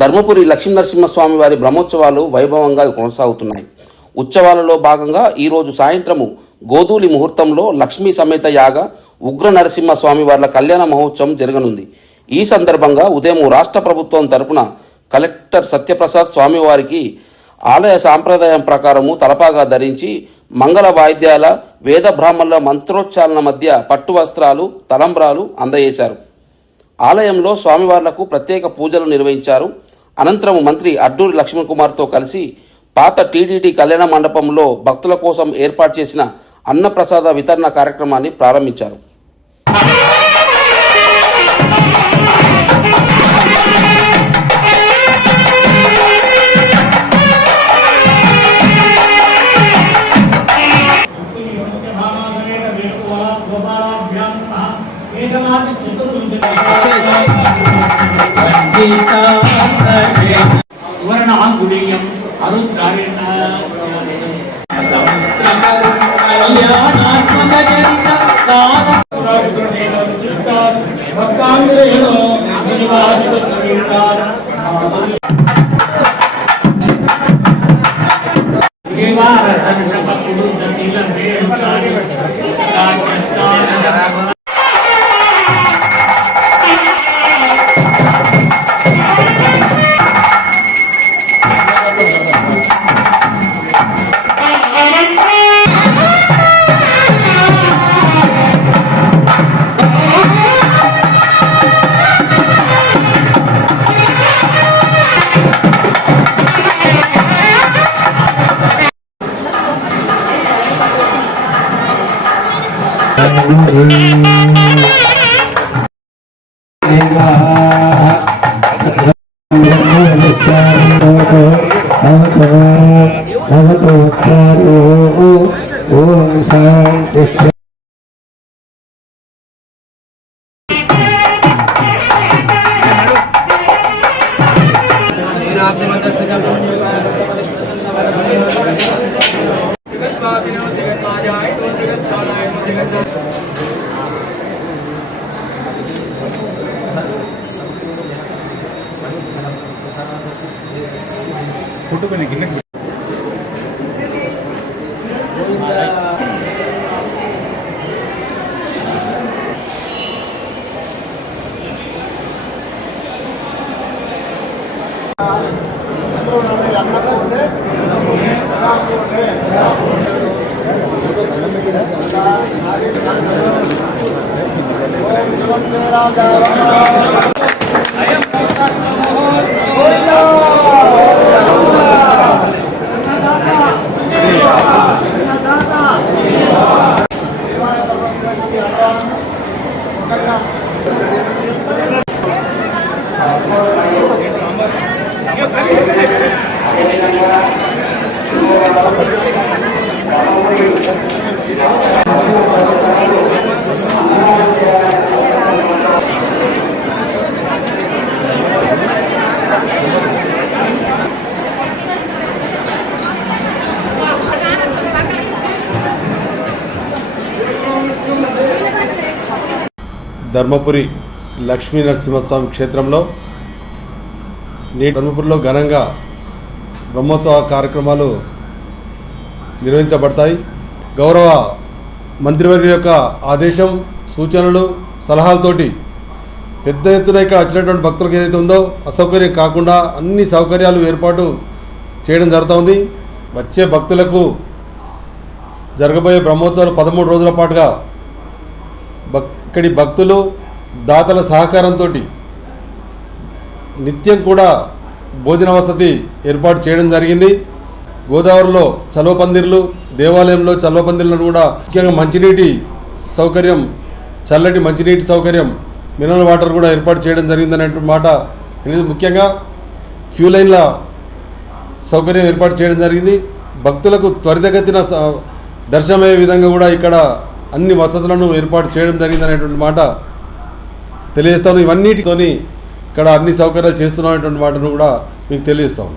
ధర్మపురి లక్ష్మీనరసింహస్వామి వారి బ్రహ్మోత్సవాలు వైభవంగా కొనసాగుతున్నాయి. ఉత్సవాలలో భాగంగా ఈరోజు సాయంత్రము గోధూలి ముహూర్తంలో లక్ష్మీ సమేత యాగ ఉగ్ర నరసింహస్వామి వార్ల కళ్యాణ మహోత్సవం జరగనుంది. ఈ సందర్భంగా ఉదయం రాష్ట్ర ప్రభుత్వం తరపున కలెక్టర్ సత్యప్రసాద్ స్వామివారికి ఆలయ సాంప్రదాయం ప్రకారము తలపాగా ధరించి మంగళ వాయిద్యాల వేద బ్రాహ్మణుల మంత్రోచ్చారణ మధ్య పట్టు వస్త్రాలు తలంబ్రాలు అందజేశారు. ఆలయంలో స్వామివార్లకు ప్రత్యేక పూజలు నిర్వహించారు. అనంతరం మంత్రి అడ్డూరి లక్ష్మణ్ కుమార్తో కలిసి పాత టీటీడీ కళ్యాణ మండపంలో భక్తుల కోసం ఏర్పాటు చేసిన అన్నప్రసాద వితరణ కార్యక్రమాన్ని ప్రారంభించారు. फोटो पे नहीं ధర్మపురి లక్ష్మీ నరసింహస్వామి క్షేత్రంలో ధర్మపురిలో ఘనంగా బ్రహ్మోత్సవ కార్యక్రమాలు నిర్వహించబడతాయి. గౌరవ మంత్రివర్యుల యొక్క ఆదేశం సూచనలు సలహాలతోటి పెద్ద ఎత్తున ఇక్కడ వచ్చినటువంటి భక్తులకు ఏదైతే ఉందో అసౌకర్యం కాకుండా అన్ని సౌకర్యాలు ఏర్పాటు చేయడం జరుగుతుంది. వచ్చే భక్తులకు జరగబోయే బ్రహ్మోత్సవాలు 13 రోజుల పాటుగా ఇక్కడి భక్తులు దాతల సహకారంతో నిత్యం కూడా భోజన వసతి ఏర్పాటు చేయడం జరిగింది. గోదావరిలో చలువ పందిర్లు, దేవాలయంలో చలువ పందిర్లను కూడా ముఖ్యంగా మంచినీటి సౌకర్యం, చల్లటి మంచినీటి సౌకర్యం, మినరల్ వాటర్ కూడా ఏర్పాటు చేయడం జరిగిందనే మాట తెలియదు. ముఖ్యంగా క్యూ లైన్ల సౌకర్యం ఏర్పాటు చేయడం జరిగింది. భక్తులకు త్వరితగతిన దర్శనమయ్యే విధంగా కూడా ఇక్కడ అన్ని వసతులను ఏర్పాటు చేయడం జరిగిందనేటువంటి మాట తెలియజేస్తాను. ఇవన్నిటితోని ఇక్కడ అన్ని సౌకర్యాలు చేస్తున్నటువంటి మాటను కూడా మీకు తెలియజేస్తాను.